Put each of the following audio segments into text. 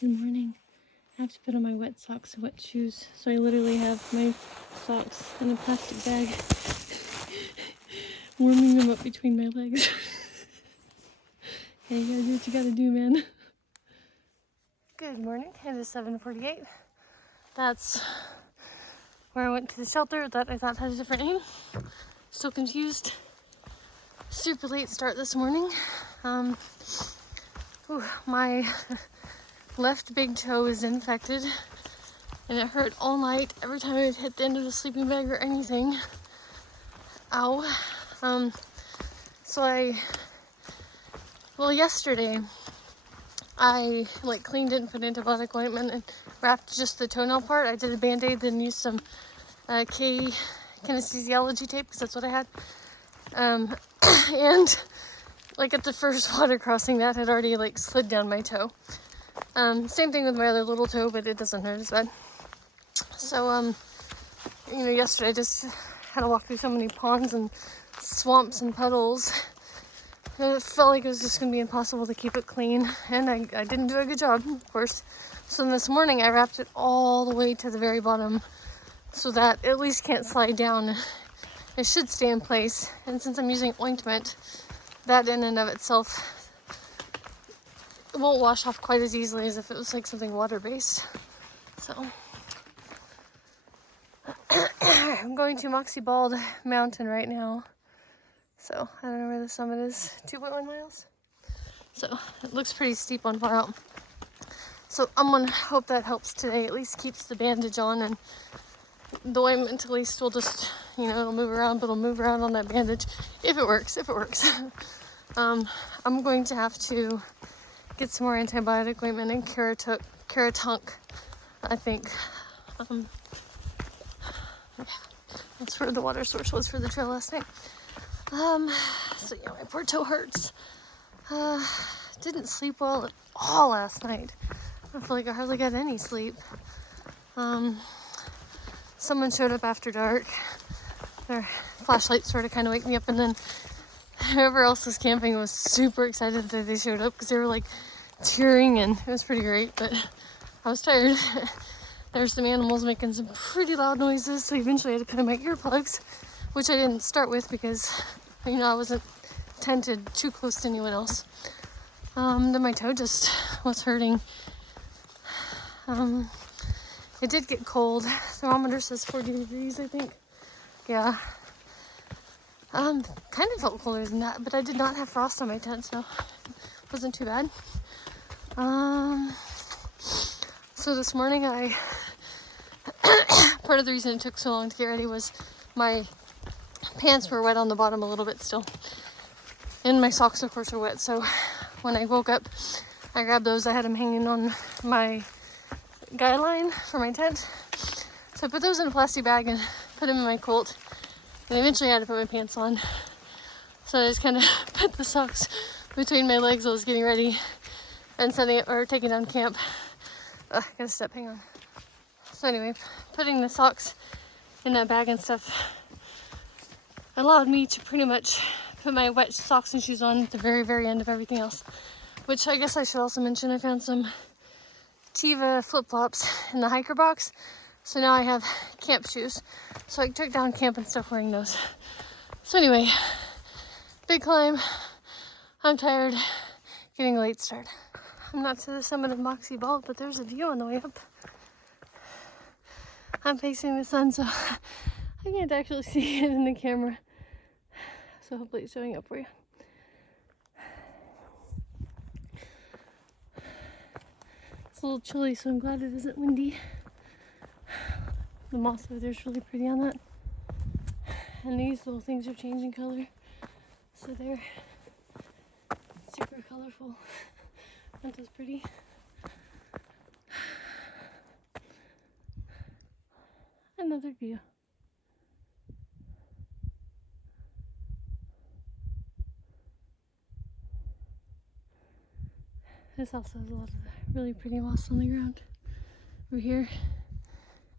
Good morning. I have to put on my wet socks and wet shoes, so I literally have my socks in a plastic bag, warming them up between my legs. Hey, you gotta do what you gotta do, man. Good morning. It is 7:48. That's where I went to the shelter that I thought had a different name. Still confused. Super late start this morning. My left big toe is infected and it hurt all night every time I'd hit the end of the sleeping bag or anything. Ow. Yesterday I cleaned it and put antibiotic ointment and wrapped just the toenail part. I did a band-aid, then used some kinesiology tape because that's what I had. And at the first water crossing, that had already slid down my toe. Same thing with my other little toe, but it doesn't hurt as bad. So, yesterday I just had to walk through so many ponds and swamps and puddles. And it felt like it was just going to be impossible to keep it clean. And I didn't do a good job, of course. So this morning I wrapped it all the way to the very bottom so that it at least can't slide down. It should stay in place. And since I'm using ointment, that in and of itself won't wash off quite as easily as if it was something water-based. So I'm going to Moxie Bald Mountain right now. So I don't know where the summit is, 2.1 miles. So it looks pretty steep on far out. So I'm gonna hope that helps today. At least keeps the bandage on, and the ointment at least will just, it'll move around, but it'll move around on that bandage if it works. I'm going to have to get some more antibiotic ointment and Caratunk, I think. That's where the water source was for the trail last night. My poor toe hurts. Didn't sleep well at all last night. I feel like I hardly got any sleep. Someone showed up after dark. Their flashlight sort of kind of wake me up, and then whoever else was camping was super excited that they showed up because they were cheering, and it was pretty great, but I was tired. There's some animals making some pretty loud noises, so eventually I had to put in my earplugs, which I didn't start with because, I wasn't tented too close to anyone else. Then my toe just was hurting. It did get cold. Thermometer says 40 degrees, I think. Yeah. Kind of felt colder than that, but I did not have frost on my tent, so it wasn't too bad. So this morning part of the reason it took so long to get ready was my pants were wet on the bottom a little bit still. And my socks, of course, are wet. So when I woke up, I grabbed those. I had them hanging on my guy line for my tent. So I put those in a plastic bag and put them in my Colt. And eventually I had to put my pants on. So I just kind of put the socks between my legs while I was getting ready and taking down camp. Gotta step, hang on. So anyway, putting the socks in that bag and stuff allowed me to pretty much put my wet socks and shoes on at the very, very end of everything else. Which I guess I should also mention, I found some Tiva flip-flops in the hiker box. So now I have camp shoes. So I took down camp and stuff wearing those. So anyway, big climb. I'm tired. Getting a late start. I'm not to the summit of Moxie Bald, but there's a view on the way up. I'm facing the sun, so I can't actually see it in the camera. So hopefully it's showing up for you. It's a little chilly, so I'm glad it isn't windy. The moss over there is really pretty on that. And these little things are changing color. So they're super colorful. Aren't those pretty? Another view. This also has a lot of really pretty moss on the ground. Over here,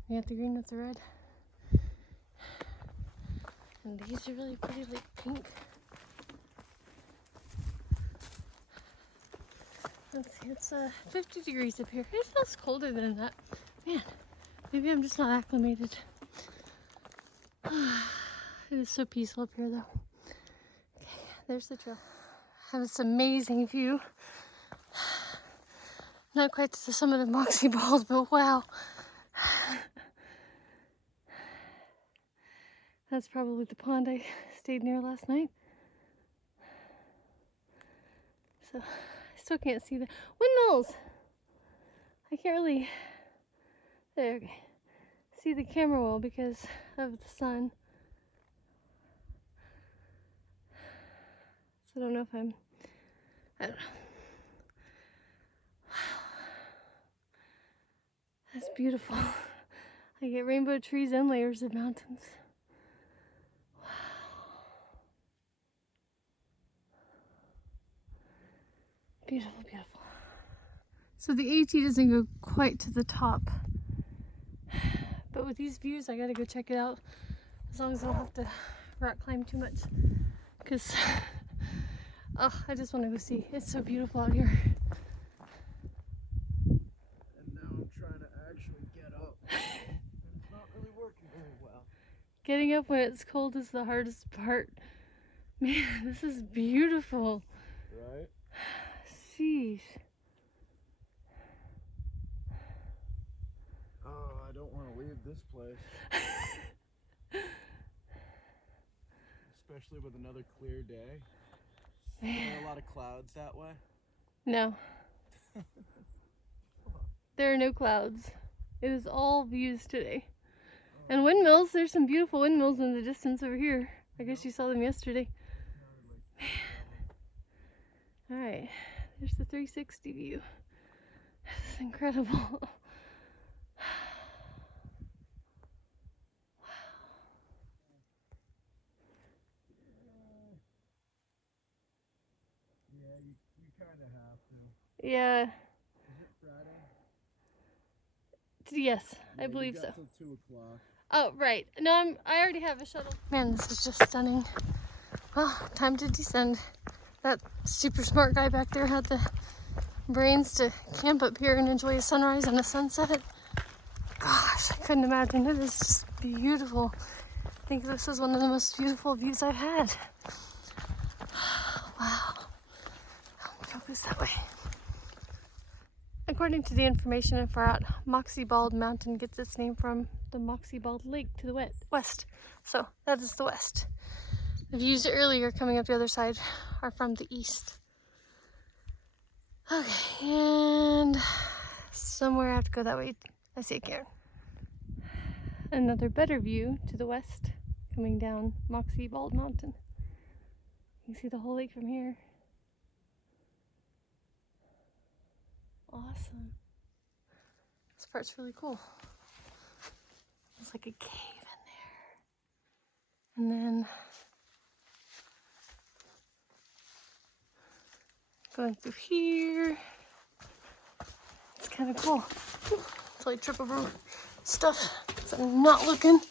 we got the green with the red. And these are really pretty, pink. Let's see, it's 50 degrees up here. It feels colder than that. Man, maybe I'm just not acclimated. It is so peaceful up here though. Okay, there's the trail. Have this amazing view. Not quite to the summit of Moxie Bald, but wow. That's probably the pond I stayed near last night. So, I still can't see the windmills. I can't really, there, okay, see the camera well because of the sun. So I don't know if I don't know. That's beautiful. I get rainbow trees and layers of mountains. Wow. Beautiful, beautiful. So the AT doesn't go quite to the top. But with these views, I gotta go check it out. As long as I don't have to rock climb too much. Because, oh, I just want to go see. It's so beautiful out here. And now I'm trying to actually get up. And it's not really working very well. Getting up when it's cold is the hardest part. Man, this is beautiful. Right? Sheesh. Oh, I don't want to leave this place. Especially with another clear day. Man. Are there a lot of clouds that way? No. There are no clouds. It is all views today. And windmills, there's some beautiful windmills in the distance over here. I guess you saw them yesterday. Man. Alright, there's the 360 view. This is incredible. Yeah, you kind of have to. Yeah. Is it Friday? Yes, Yeah, I believe you so. got till 2 o'clock. Oh, right. No, I already have a shuttle. Man, this is just stunning. Well, time to descend. That super smart guy back there had the brains to camp up here and enjoy a sunrise and a sunset. Gosh, I couldn't imagine. It is just beautiful. I think this is one of the most beautiful views I've had. Wow. I'll focus that way. According to the information I found out, Moxie Bald Mountain gets its name from the Moxie Bald Lake to the west. So that is the west. The views earlier coming up the other side are from the east. Okay, and somewhere I have to go that way. I see a cairn. Another better view to the west coming down Moxie Bald Mountain. You can see the whole lake from here. Awesome. This part's really cool. It's like a cave in there. And then going through here. It's kind of cool. Until I trip over stuff because I'm not looking.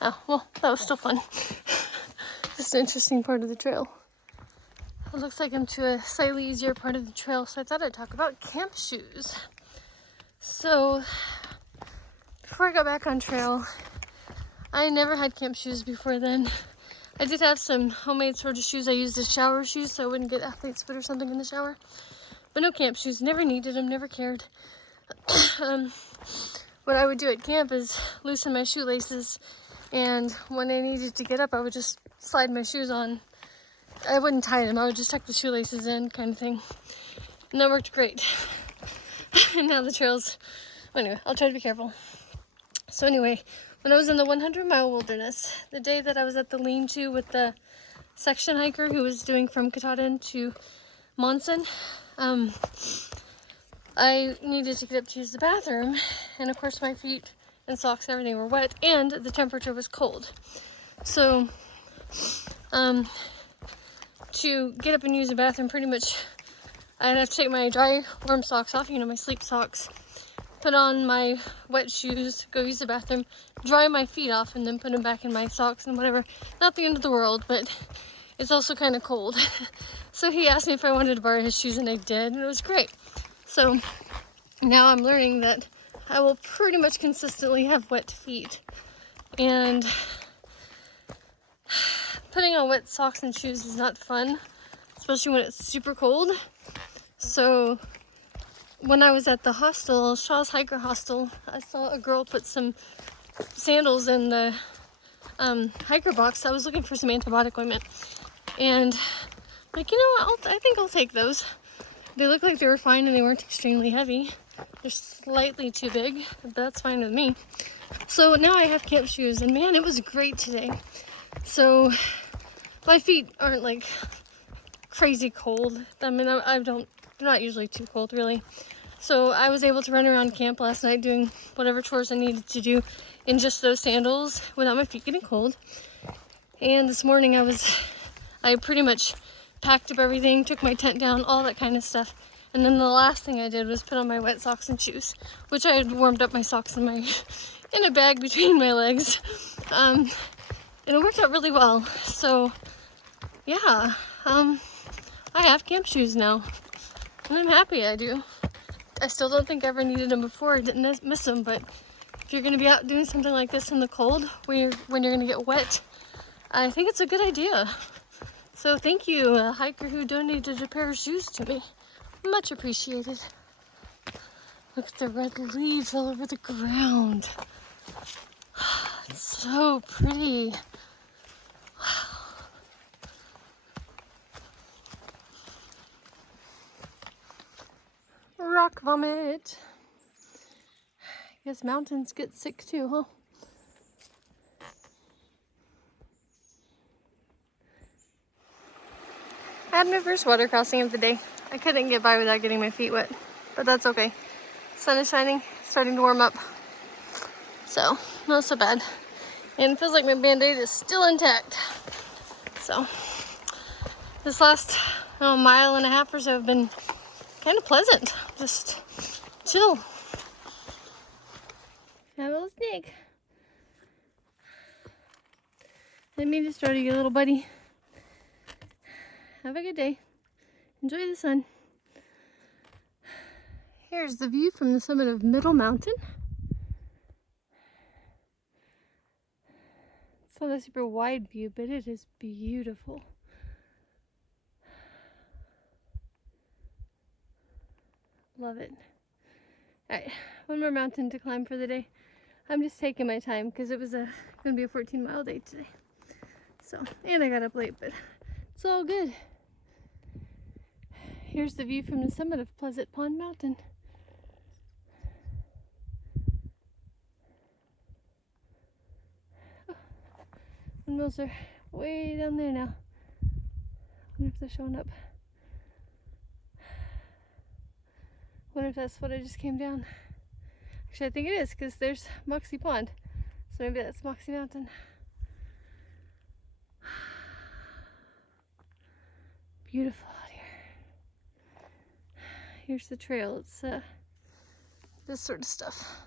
Oh, well, that was still fun. Just an interesting part of the trail. It looks like I'm to a slightly easier part of the trail, so I thought I'd talk about camp shoes. So, before I got back on trail, I never had camp shoes before then. I did have some homemade sort of shoes I used as shower shoes, so I wouldn't get athlete's foot or something in the shower. But no camp shoes, never needed them, never cared. What I would do at camp is loosen my shoelaces, and when I needed to get up, I would just slide my shoes on. I wouldn't tie them, I would just tuck the shoelaces in, kind of thing. And that worked great. And now the trails, anyway, I'll try to be careful. So anyway, when I was in the 100-mile wilderness, the day that I was at the Lean-To with the section hiker who was doing from Katahdin to Monson, I needed to get up to use the bathroom, and of course my feet and socks, everything were wet, and the temperature was cold. So, to get up and use the bathroom, pretty much I'd have to take my dry, warm socks off, you know, my sleep socks, put on my wet shoes, go use the bathroom, dry my feet off, and then put them back in my socks and whatever. Not the end of the world, but it's also kind of cold. So he asked me if I wanted to borrow his shoes, and I did, and it was great. So now I'm learning that I will pretty much consistently have wet feet. And putting on wet socks and shoes is not fun, especially when it's super cold. So when I was at the hostel, Shaw's Hiker Hostel, I saw a girl put some sandals in the hiker box. I was looking for some antibiotic ointment, and like, you know what, I think I'll take those. They look like they were fine and they weren't extremely heavy. They're slightly too big, but that's fine with me. So now I have camp shoes, and man, it was great today. So my feet aren't like crazy cold. I mean, they're not usually too cold really. So I was able to run around camp last night doing whatever chores I needed to do in just those sandals without my feet getting cold. And this morning I pretty much packed up everything, took my tent down, all that kind of stuff. And then the last thing I did was put on my wet socks and shoes, which I had warmed up my socks in a bag between my legs. And it worked out really well. So yeah, I have camp shoes now, and I'm happy I do. I still don't think I ever needed them before. I didn't miss them, but if you're gonna be out doing something like this in the cold, when you're gonna get wet, I think it's a good idea. So thank you, a hiker who donated a pair of shoes to me. Much appreciated. Look at the red leaves all over the ground. It's so pretty. Rock vomit. I guess mountains get sick too, huh? I had my first water crossing of the day. I couldn't get by without getting my feet wet, but that's okay. Sun is shining, it's starting to warm up. So, not so bad. And it feels like my Band-Aid is still intact. So, this last mile and a half or so have been kind of pleasant. Just chill. Have a little snake. Didn't mean to startle you, little buddy. Have a good day. Enjoy the sun. Here's the view from the summit of Middle Mountain. It's not a super wide view, but it is beautiful. Love it. Alright, one more mountain to climb for the day. I'm just taking my time because it was going to be a 14-mile day today. So, and I got up late, but it's all good. Here's the view from the summit of Pleasant Pond Mountain. Oh, windmills are way down there now. I wonder if they're showing up. Wonder if that's what I just came down. Actually, I think it is, because there's Moxie Pond. So maybe that's Moxie Mountain. Beautiful out here. Here's the trail. It's this sort of stuff.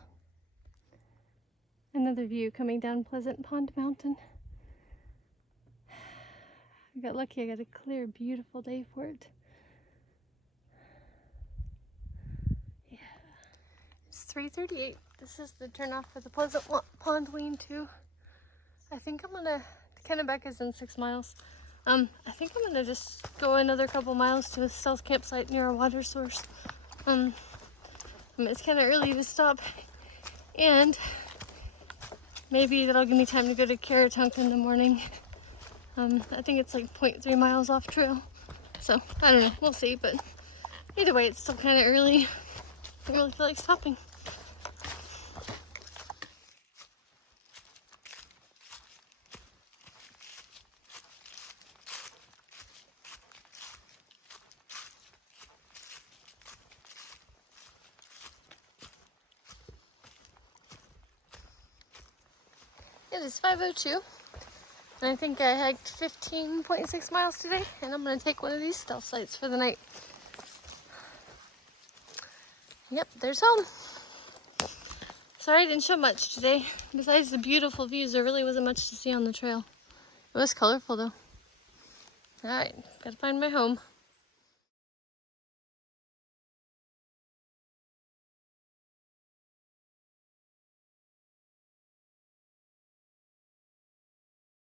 Another view coming down Pleasant Pond Mountain. I got lucky. I got a clear, beautiful day for it. Yeah. It's 3:38. This is the turnoff for the Pleasant Pond Lean-To. I think I'm gonna, Kennebec is in 6 miles. I think I'm gonna just go another couple miles to a stealth campsite near a water source. I mean, it's kind of early to stop, and maybe that'll give me time to go to Caratunk in the morning. I think it's like 0.3 miles off trail, so I don't know, we'll see, but either way, it's still kind of early. I don't really feel like stopping. It is 5:02, and I think I hiked 15.6 miles today, and I'm going to take one of these stealth sites for the night. Yep, there's home. Sorry I didn't show much today. Besides the beautiful views, there really wasn't much to see on the trail. It was colorful though. Alright, gotta find my home.